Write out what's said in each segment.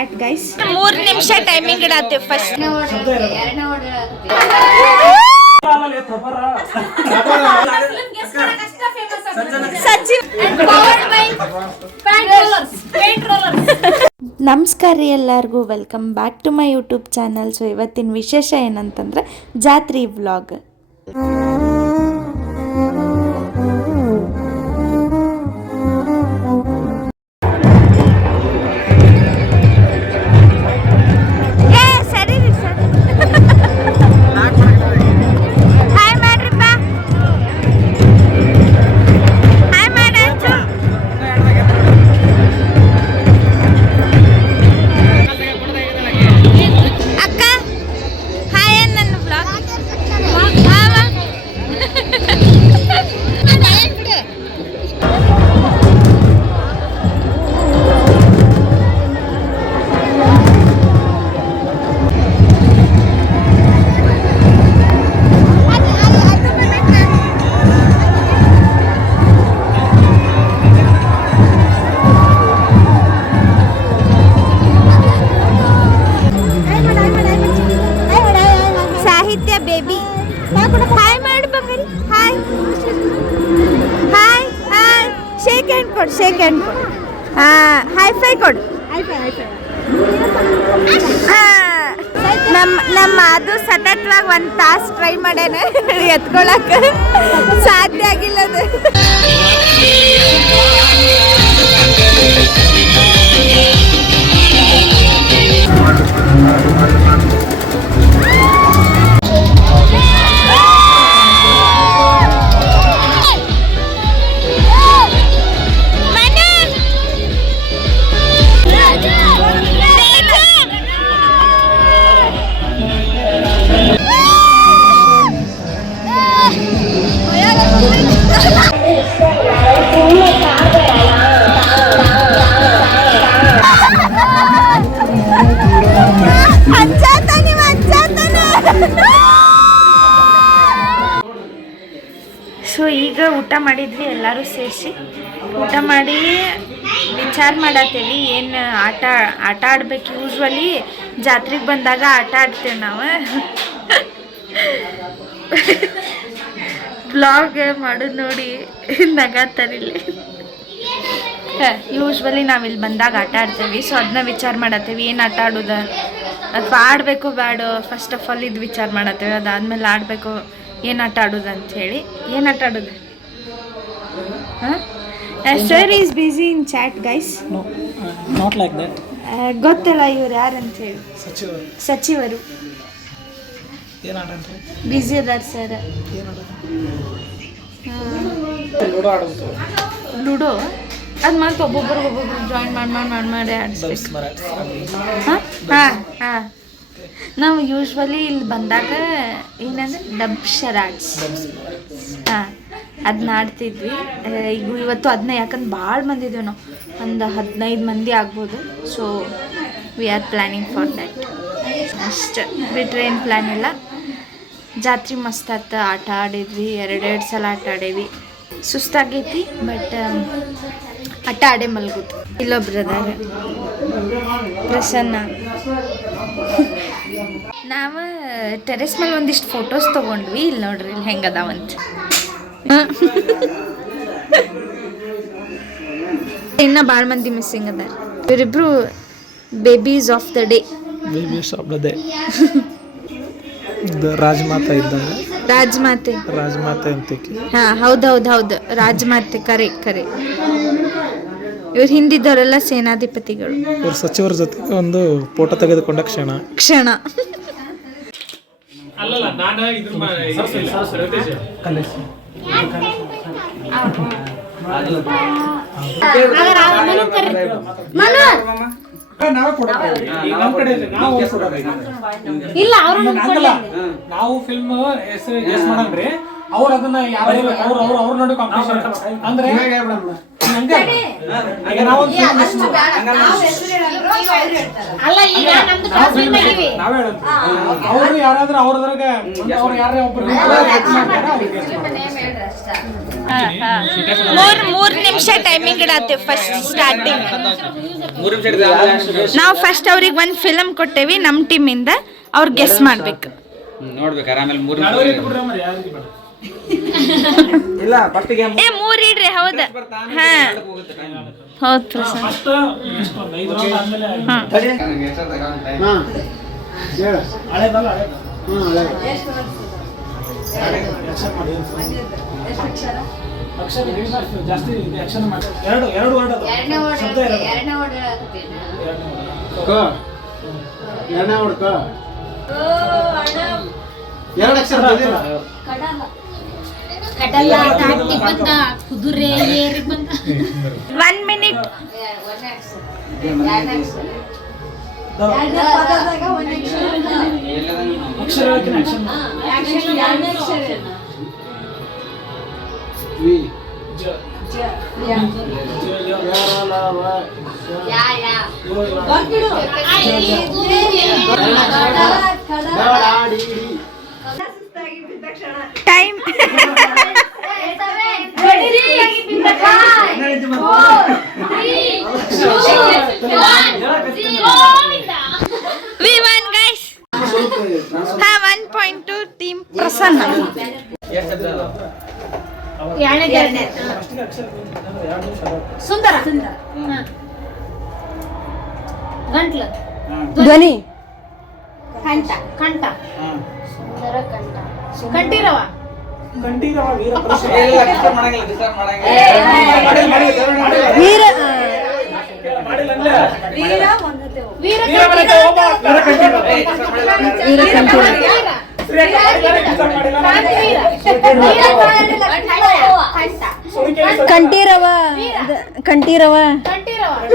chat guys. 3 ನಿಮಿಷ timing ಇಡಾತೀವಿ first. ನಮಸ್ಕಾರ ರೀ ಎಲ್ಲರಿಗೂ, welcome back to my YouTube channel. So ಇವತ್ತಿನ ವಿಶೇಷ ಏನಂತಂದ್ರೆ ಜಾತ್ರೆ ವ್ಲಾಗ್. ಶೇಕ್ ಹ್ಯಾಂಡ್ ಕೊಡು. ಹೈ ಫೈ ಕೊಡು. ನಮ್ಮ ಅದು ಸತತವಾಗಿ 1 ತಾಸು ಟ್ರೈ ಮಾಡ್ಯಾನ ಎತ್ಕೊಳಕ, ಸಾಧ್ಯ ಆಗಿಲ್ಲ ಅದು. ಸೊ ಈಗ ಊಟ ಮಾಡಿದ್ವಿ ಎಲ್ಲರೂ ಸೇರಿಸಿ. ಊಟ ಮಾಡಿ ವಿಚಾರ ಮಾಡತ್ತೇವಿ ಏನು ಆಟ ಆಡ್ಬೇಕು. ಯೂಶ್ವಲಿ ಜಾತ್ರೆಗೆ ಬಂದಾಗ ಆಟ ಆಡ್ತೇವೆ ನಾವು. ಬ್ಲಾಗ್ ಮಾಡೋದು ನೋಡಿ ನಗಾತಾರಿಲ್ಲಿ. ಯೂಶ್ವಲಿ ನಾವಿಲ್ಲಿ ಬಂದಾಗ ಆಟ ಆಡ್ತೇವೆ. ಸೊ ಅದನ್ನ ವಿಚಾರ ಮಾಡತ್ತೇವಿ, ಏನು ಆಟ ಆಡೋದು ಅಥವಾ ಆಡಬೇಕು ಬೇಡ. ಫಸ್ಟ್ ಆಫ್ ಆಲ್ ಇದು ವಿಚಾರ ಮಾಡತ್ತೇವೆ. ಅದಾದಮೇಲೆ ಆಡಬೇಕು, ಏನು ಆಟ ಆಡೋದು ಅಂಥೇಳಿ. ಏನು ಆಟ ಆಡೋದು? ಹಾಂ, sir is busy in chat guys. Not like that. ಗೊತ್ತಲ್ಲ ಇವ್ರು ಯಾರು ಅಂಥೇಳಿ. ಸಚಿವರು ಬಿಸಿ ಅದಾರ ಸರ್. ಲೂಡೋ ಅದು ಮತ್ತೆ ಒಬ್ಬೊಬ್ರು ಜಾಯಿನ್ ಮಾಡಿ ಆಡಿಸ್ಬೇಕು. ಹಾಂ ಹಾಂ ಹಾಂ. ನಾವು ಯೂಶ್ವಲಿ ಇಲ್ಲಿ ಬಂದಾಗ ಏನಂದ್ರೆ ಡಬ್ ಶರಾಡ್ಸ್, ಹಾಂ ಅದನ್ನ ಆಡ್ತಿದ್ವಿ. ಈಗ ಇವತ್ತು ಅದನ್ನ, ಯಾಕಂದ್ರೆ ಭಾಳ ಮಂದಿ ಇದ್ದೀವಿ ನಾವು, ಒಂದು 15 ಮಂದಿ ಆಗ್ಬೋದು. So we are planning for that. ಅಷ್ಟು ಬಿಟ್ಟರೆ ಏನು ಪ್ಲ್ಯಾನ್ ಇಲ್ಲ. ಜಾತ್ರೆ ಮಸ್ತ್ ಆತ. ಆಟ ಆಡಿದ್ವಿ, 2 ಸಲ ಆಟ ಆಡೇವಿ. ಸುಸ್ತಾಗೈತಿ, ಬಟ್ ಆಟ ಆಡೇ ಮಲ್ಗುದು. ಇಲ್ಲೊಬ್ರದಾರ ಪ್ರಸನ್ನ. ನಾವು ಟೆರೆಸ್ ಮೇಲೆ ಒಂದಿಷ್ಟು ಫೋಟೋಸ್ ತೊಗೊಂಡ್ವಿ. ಇಲ್ಲಿ ನೋಡ್ರಿ, ಇಲ್ಲಿ ಹೆಂಗದಾವಂತ. ಇನ್ನು ಭಾಳ ಮಂದಿ ಮಿಸ್ಸಿಂಗ್ ಅದಾರ. ಇವರಿಬ್ರು ಬೇಬೀಸ್ ಆಫ್ ದ ಡೇ. ರಾಜಮಾತೆ ಇದ್ದಂಗೆ. ರಾಜಮಾತೆ ಅಂತಿಕೆ. ಹಾ, ಹೌದು ರಾಜಮಾತೆ. ಕರೆ. ಇವ್ರು ಹಿಂದಿದ್ದವರೆಲ್ಲ ಸೇನಾಧಿಪತಿಗಳು. ಇವ್ರ ಸಚಿವರ ಜೊತೆಗೆ ಒಂದು ಫೋಟೋ ತೆಗೆದುಕೊಂಡ ಕ್ಷಣ. ನಾವು ಫಿಲ್ಮ್ ಹೆಸರು ಗೆಸ್ ಮಾಡಂಗ್ರಿ. ಅವ್ರು ಅದನ್ನ ಅವ್ರ ನೋಡಿ ಕಾಂಪಿಟೇಷನ್ ಅಂದ್ರೆ ಈಗ ನಾವೊಂದು ನಾವ್ ಹೇಳೋದು ಅವ್ರು ಯಾರಾದ್ರೂ ಅವ್ರದ್ರಾಗ ಅವ್ರು ಯಾರೇ ಒಬ್ರು ಮೂರ್ ನಿಮಿಷ ಟೈಮಿಂಗ್ ಇಡತ್ತೀವಿ ಫಸ್ಟ್ ಸ್ಟಾರ್ಟಿಂಗ್. ನಾವು ಫಸ್ಟ್ ಅವ್ರಿಗೆ ಒಂದು ಫಿಲಮ್ ಕೊಟ್ಟೇವಿ ನಮ್ಮ ಟೀಮಿಂದ, ಅವ್ರು ಗೆಸ್ ಮಾಡ್ಬೇಕು. ನೋಡ್ಬೇಕು ಆಮೇಲೆ ಮೂರು ಇಲ್ಲ ಫಸ್ಟಿಗೆ ಏ ಮೂರ್ ಇಡ್ರಿ. ಹೌದಾ? ಹಾ ಹೌದು ಪ್ರಸಾದ್. ಫಸ್ಟ್ ಎಷ್ಟು ಒಂದು 5 ರೌಂಡ್ ಆದ್ಮೇಲೆ ಹಳೇದಲ್ಲ ಅಕ್ಷರ ಜಾಸ್ತಿ ಆಕ್ಷನ್ ಮಾಡಿ ಎರಡು ವರ್ಡ್ ಅದು ಶಬ್ದ ಇರೋದು. ಎರಡನೇ ವರ್ಡ್ ಎರಡು ಅಕ್ಷರ ಬಂದಿಲ್ಲ. ಕಡಲ ದಾಟಿ ಬಂದ ಕುದುರೆ ಏರಿ ಬಂದ 1 ಮಿನಿಟ್. ಅಕ್ಷರ ಹೇಳಕ್ಕೆ ಆಕ್ಷನ್ ವಿ ಜ ಟೈಮ್ ವಿ ವನ್ ಗೈಸ್. ಹಾ 1 ಪಾಯಿಂಟ್ ಟು ಟೀಮ್ ಪ್ರಸನ್ನ. ಸುಂದರ ಗಂಟ್ಲು ಧ್ವನಿ ಕಂಠ ಕಂಠ ಸುಂದರ ಕಂಠ ಕಂಠೀರವ ಕಂಠೀರವ ವೀರ ವೀರ ಕಂಠೀರವ ಕಂಠೀರವ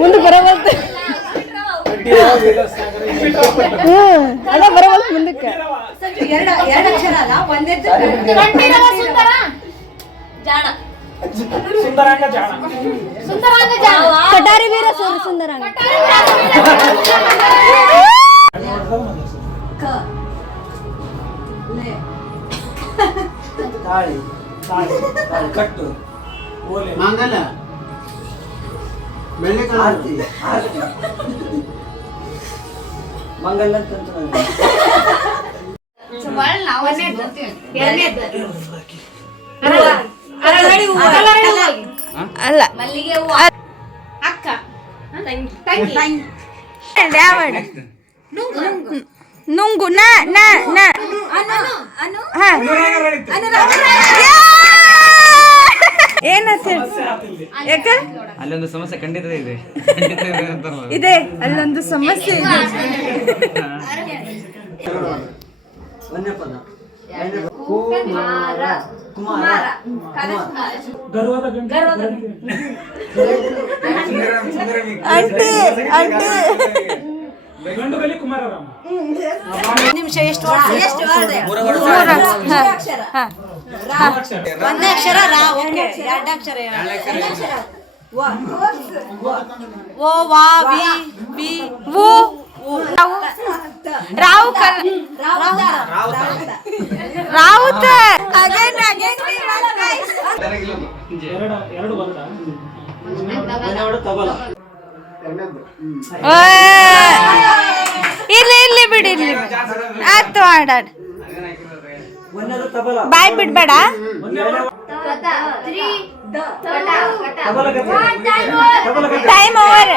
ಮುಂದೆ ಬರವಲ್ತು. ಅದ ಬರವಲ್ತು ಮುಂದಕ್ಕೆ. ಎರಡು ಅಕ್ಷರ ಅಲ್ಲ ಒಂದೇ ಸುಂದರಾಂಗ ಜಾಣ ಕಟಾರಿ ವೀರ ಸೂರ್ಯ ಸುಂದರಾಂಗ. ತಾಳಿ ತಾಳಿ ಕಟ್ಟು ಓಲೆ ಮಾಂಗಲ್ಯ ಬೆಳ್ಳಿ ಆರತಿ ಮಂಗಲ ಅಲ್ಲ ಮಲ್ಲಿಗೆ ಹೂವ ಅಕ್ಕ ಡ್ಯಾವಡ್ ನುಂಗು ನ ನ ನ ಹಾ ಏನಂತ ಯಾಕ ಅಲ್ಲೊಂದು ಸಮಸ್ಯೆ ಖಂಡಿತ ಇದೆ ಇದೆ ಅಲ್ಲೊಂದು ಸಮಸ್ಯೆ ಇದೆ. ಗರ್ವದ ಆಂಟಿ ಆಂಟಿ ಗಂಡು ಗಲಿ ಕುಮಾರರಾಮ. ನಿಮಿಷ ಎಷ್ಟು ಒಂದೇ ಅಕ್ಷರ ರಾ. ಓಕೆ ಎರಡನೇ ಅಕ್ಷರ ಓ ವಾ ವಿ ವಿ ವು ರಾವ್ ರಾವುತ ಅಗೇನ್ ಅಗೇನ್ ಎರಡು ವರ್ಡ ಇಲ್ಲಿ ಇಲ್ಲಿ ಬಿಡಿ ಇಲ್ಲಿ ಆಯ್ತು ಆಡಾಡ್ ಬಾಯ್ ಬಿಡ್ಬೇಡ. Time over.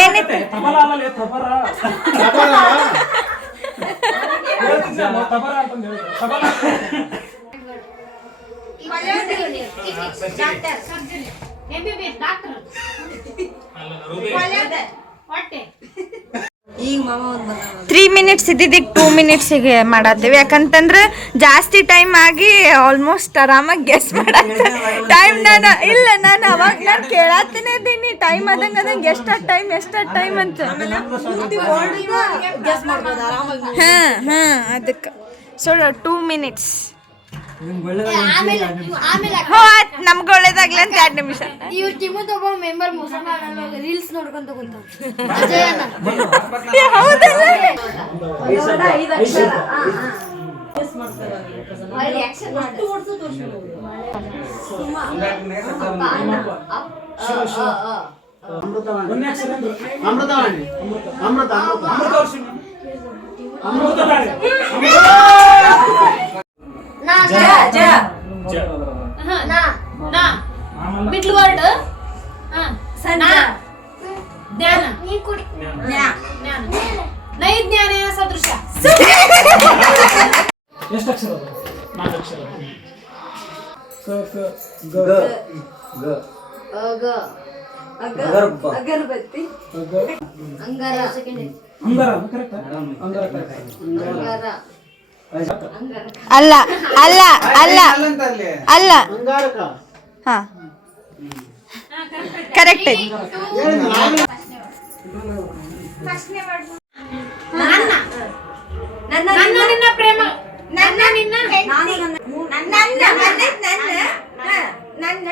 ಏನಿತ್ತು ತಬಲ ಅಲ್ಲ ತಬರ ತಬರ ಅಂತ ಹೇಳಿದ್ರು. ತಬಲ ಈಗ ಮಾಮ ಒಂದು ಬಂದ 3 ಮಿನಿಟ್ಸ್ ಇದ್ದಿದ್ದಕ್ಕೆ 2 ಮಿನಿಟ್ಸಿಗೆ ಮಾಡತ್ತೀವಿ. ಯಾಕಂತಂದ್ರೆ ಜಾಸ್ತಿ ಟೈಮ್ ಆಗಿ ಆಲ್ಮೋಸ್ಟ್ ಆರಾಮಾಗಿ ಗೆಸ್ ಮಾಡತ್ತೆ. ಟೈಮ್ ನಾನು ಅವಾಗ ನಾನು ಕೇಳತ್ತನೇ ಇದ್ದೀನಿ ಟೈಮ್ ಆದಂಗೆ ಎಷ್ಟಾದ ಟೈಮ್ ಅಂತ. ಗೆಸ್ ಮಾಡ್ಬೋದು ಆರಾಮಾಗಿ. ಹಾಂ ಅದಕ್ಕೆ ಸೊ 2 ಮಿನಿಟ್ಸ್. ಆಮೇಲೆ ಆಮೇಲೆ ನಮ್ಗೆ ಒಳ್ಳೇದಾಗ್ಲಿ ಅಂತ 2 ನಿಮಿಷ. ಇವ್ರ ಟಿಮುದ್ ಒಬ್ಬ ಮೆಂಬರ್ ಮೋಸ ಮಾಡಲ್ಲ ರೀಲ್ಸ್ ನೋಡ್ಕೊಂತ ಕುಂತ ಅಜಯನ ಒಂದನೇ ಅಕ್ಷರ ಅಂದ್ರೆ ಅಮೃತವಾಣಿ ಅಮೃತ ಅಮೃತ ಅಮೃತ ವರ್ಷ ಅಮೃತಧಾರೆ ನಾ ನಾ ನಾ ಮಿಡ್ಲ್ ವರ್ಡ್ ಜ್ಞಾನ ಜ್ಞಾನ ನೈ ಜ್ಞಾನ ಸದೃಶ ಎಷ್ಟು ಅಕ್ಷರ ಅದು 4 ಅಕ್ಷರ ಸ ಸ ಗ ಗ ಅಗ ಅಗರಬತ್ತಿ ಅಂಗಾರ ಅಂಗಾರ ಕರೆಕ್ಟ್ ಅಂಗಾರ ಕರೆಕ್ಟ್ ಅಂಗಾರ ಅಲ್ಲ ಅಲ್ಲ ಅಲ್ಲ ಅಲ್ಲ ಅಂಗಾರಕ ಹಾ ಕರೆಕ್ಟ್. ನನ್ನ ನನ್ನ ನಿನ್ನ ಪ್ರೇಮ ನನ್ನ ನಿನ್ನ ನನ್ನ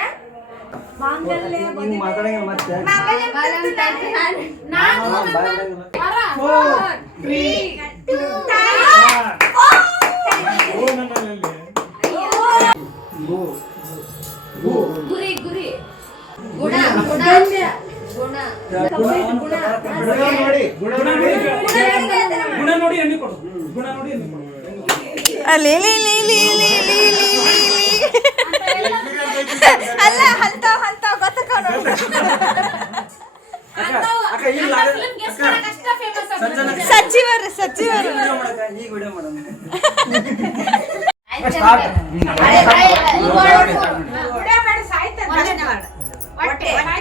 ಗುರಿ ಗುರಿ ಗುಣ ಗುಣ ಗುಣ ಗುಣ ನೋಡಿ ಎಣ್ಣೆ ಕೊಡು ಗುಣ ನೋಡಿ ಎಣ್ಣೆ ಕೊಡು ಅಲ್ಲ ಅಂತಾವ್ ಗೊತ್ತಕ್ಕ ಸಚಿವರು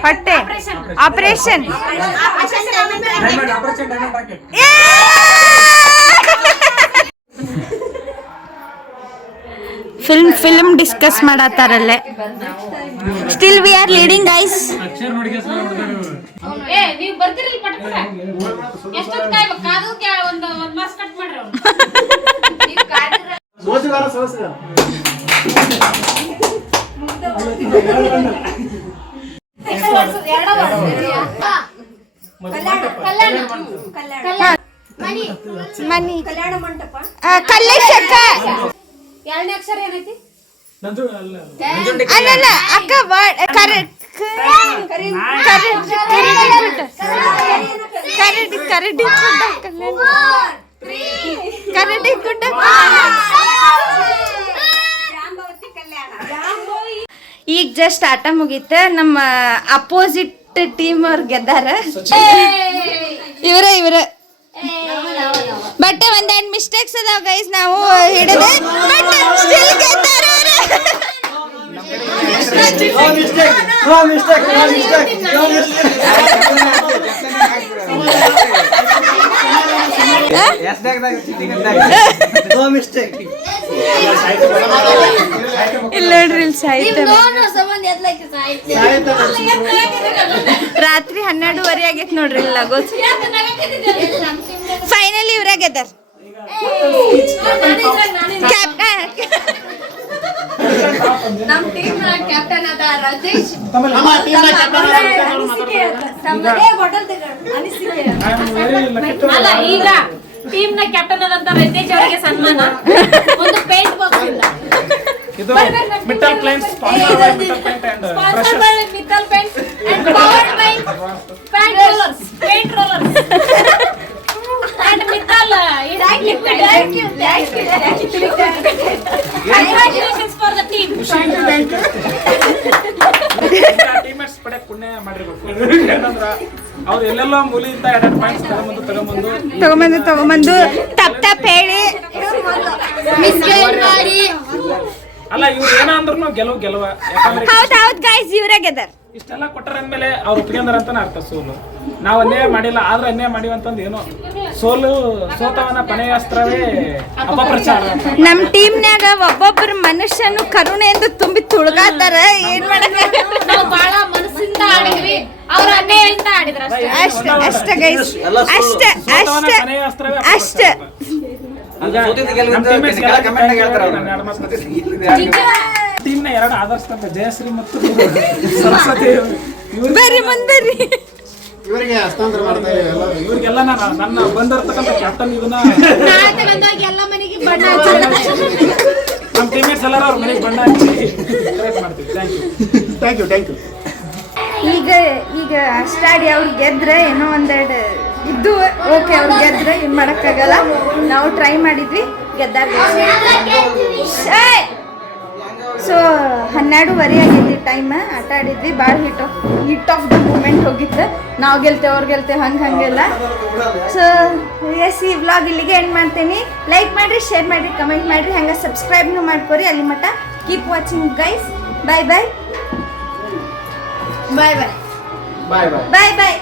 ಹೊಟ್ಟೆ ಆಪರೇಷನ್ ಫಿಲ್ಮ್ ಡಿಸ್ಕಸ್ ಮಾಡತ್ತಾರಲ್ಲೇ. Still we are leading guys. ಏ ನೀವು ಬರ್ತಿರಲ್ಲ ಪಟ್ಟ ಎಷ್ಟೊತ್ತು ಕಾಯ್ಬೇಕು ಕಾದಕ್ಕೆ ಒಂದು ಮಾಸ್ ಕಟ್ ಮಾಡ್ರಿ ಅವ್ನು ನೀವು ಕಾಯ್ತಿರ ಸೋಸುಗಾರ ಸೋಸುಗಾರ ಮನಿ ಕಲ್ಯಾಣ ಮಂಟಪ ಕಲ್ಲೇಶಕ್ಕ 2ನೇ ಅಕ್ಷರ ಏನೈತಿ ನಂಜು ಅಲ್ಲ ಅಲ್ಲಲ್ಲ ಅಕ್ಕ ಕರಡಿ ಗುಡ್ಡ ಈಗ ಜಸ್ಟ್ ಆಟ ಮುಗೀತ. ನಮ್ಮ ಅಪೋಸಿಟ್ ಟೀಮ್ ಅವ್ರು ಗೆದ್ದಾರ. ಇವರ ಬಟ್ ಒಂದೆರಡು ಮಿಸ್ಟೇಕ್ಸ್ ಅದಾವ ಗೈಸ್. ನಾವು ಹಿಡಿದೆ ಬಟ್ ಸ್ಟಿಲ್ ಗೆದ್ದಾರ ಇಲ್ಲ ನೋಡ್ರಿ ಇಲ್ಲಿ ಸಾಹಿತ್ಯ ಸಂಬಂಧ ಎದ್ಲಕ್ಕೆ ಸಾಹಿತ್ಯ ರಾತ್ರಿ 12:30 ಆಗೈತೆ ನೋಡ್ರಿ ಇಲ್ಲ ಗೊತ್ತು. ಫೈನಲಿ ಇವ್ರಾಗ ಗೆದ್ದಾರ. ನಮ್ಮ ಟೀಮ್ ಕ್ಯಾಪ್ಟನ್ ಅದ ರಾಜೇಶ್. ನಮ್ಮ ಟೀಮ್ ಅಲ್ಲ ಈಗ ಟೀಮ್ ನ ಕ್ಯಾಪ್ಟನ್ ಆದಂತ ರಜೇಶ್ ಅವರಿಗೆ ಸನ್ಮಾನ ಒಂದು ಪೇಂಟ್ ಬಾಕ್ಸ್ ಇಂದ ಇದು ಮಿಟ್ಟಲ್ ಪ್ಲೇನ್ಸ್ sponsor by Mittal paint and sponsor by Mittal paint and powered by paint rollers and Mittal thank you congratulations for the team. Teammates ಪಡೆ ಪುಣ್ಯ ಮಾಡಿರ್ಬೇಕು. ಏನಂದ್ರ ಅವ್ರು ಎಲ್ಲೆಲ್ಲೋ ಮೂಲಿಯಿಂದ 2 ಪಾಯಿಂಟ್ಸ್ ತಗೊಂಬಂದು ತಪ್ಪ ಹೇಳಿ ಮಿಸ್ಗೈಡ್ ಮಾಡಿ ಅಲ್ಲ ಇವ್ರು ಏನಂದ್ರೂ ಗೆಲುವ ಯಾಕಂದ್ರೆ ಹೌದ್ ಗೈಸ್ ಇವ್ರೇ ಗೆದ್ದಾರ. ಇಷ್ಟೆಲ್ಲ ಕೊಟ್ಟರ ಅಂದ್ಮೇಲೆ ಅವ್ರು ಒಪ್ಕೊಂಡಾರ ಅಂತಾನೆ ಅರ್ಥ. ಸೋಲು ನಾವು ಅನ್ಯಾಯ ಮಾಡಿಲ್ಲ ಆದ್ರೆ ಅನ್ಯಾಯ ಮಾಡಿವಂತಂದು ಏನೋ ಸೋತವನ ಕೊನೆಯ ಅಸ್ತ್ರವೇ ಅಪಪ್ರಚಾರ. ನಮ್ ಟೀಮ್ನ್ಯಾಗ ಒಬ್ಬೊಬ್ಬರ ಮನುಷ್ಯನು ಕರುಣೆಯಿಂದ ತುಂಬಿ ತುಳುಗಾತಾರ. ಏನ್ ಮಾಡಕ್ ನಾವು ಬಹಳ ಮನಸ್ಸಿಂದ ಆಡಿದ್ವಿ, ಅವ್ರ ಅನ್ಯಾಯದಿಂದ ಆಡಿದ್ರ ಅಷ್ಟೇ ಗೈಸ್, ಅಷ್ಟೇ ಸೋತವನ ಕೊನೆಯ ಅಸ್ತ್ರವೇ ಅಷ್ಟೇ. ಟೀಮ್ನ ಎರಡು ಆದರ್ಶಂತ ಜಯಶ್ರೀ ಮತ್ತು ಸರಸ್ವತಿ ಬರ್ರಿ ಮುಂದ್ಬರ್ರಿ. ಇವರಿಗೆ ಹಸ್ತಾಂತರ ಮಾಡ್ತಾ ಇದ್ದೀವಿ ಎಲ್ಲ. ಇವ್ರಿಗೆಲ್ಲ ನನ್ನ ಬಂದಿರ್ತಕ್ಕಂಥ ಕ್ಯಾಪ್ಟನ್ ಇದನ್ನ ಎಲ್ಲ ಮನೆಗೆ ಬಣ್ಣ ಹಚ್ಚೋದು. ನಮ್ಮ ಟೀಮೇಟ್ಸ್ ಎಲ್ಲರೂ ಅವ್ರ ಮನೆಗೆ ಬಣ್ಣ ಹಚ್ಚಿ ಸೆಲೆಬ್ರೇಟ್ ಮಾಡ್ತೀವಿ. Thank you. ಥ್ಯಾಂಕ್ ಯು ಈಗ ಅಷ್ಟಾಡಿ ಅವ್ರು ಗೆದ್ರೆ ಏನೋ ಒಂದೆರಡು ಇದ್ದು ಓಕೆ, ಅವ್ರು ಗೆದ್ರೆ ಏನು ಮಾಡೋಕ್ಕಾಗಲ್ಲ. ನಾವು ಟ್ರೈ ಮಾಡಿದ್ವಿ, ಗೆದ್ದಾಗ. ಸೊ 12:30 ಆಗೈತಿ ಟೈಮ್. ಆಟ ಆಡಿದ್ವಿ, ಭಾಳ ಹಿಟ್ ಆಫ್ ದ ಮೂಮೆಂಟ್ ಹೋಗಿತ್ತು. ನಾವು ಗೆಲ್ತೇವೆ, ಅವ್ರು ಗೆಲ್ತೇವೆ, ಹಂಗೆಲ್ಲ. ಸೊ ಎಸ್, ಈ ವ್ಲಾಗ್ ಇಲ್ಲಿಗೆ ಎಂಡ್ ಮಾಡ್ತೀನಿ. ಲೈಕ್ ಮಾಡಿರಿ, ಶೇರ್ ಮಾಡಿರಿ, ಕಮೆಂಟ್ ಮಾಡಿರಿ, ಹಂಗೆ ಸಬ್ಸ್ಕ್ರೈಬ್ನು ಮಾಡ್ಕೊರಿ. ಅಲ್ಲಿ ಮಟ್ಟ ಕೀಪ್ ವಾಚಿಂಗ್ ಗೈಸ್. ಬಾಯ್ ಬಾಯ್ ಬಾಯ್ ಬಾಯ್ ಬಾಯ್ ಬಾಯ್ ಬಾಯ್ ಬಾಯ್.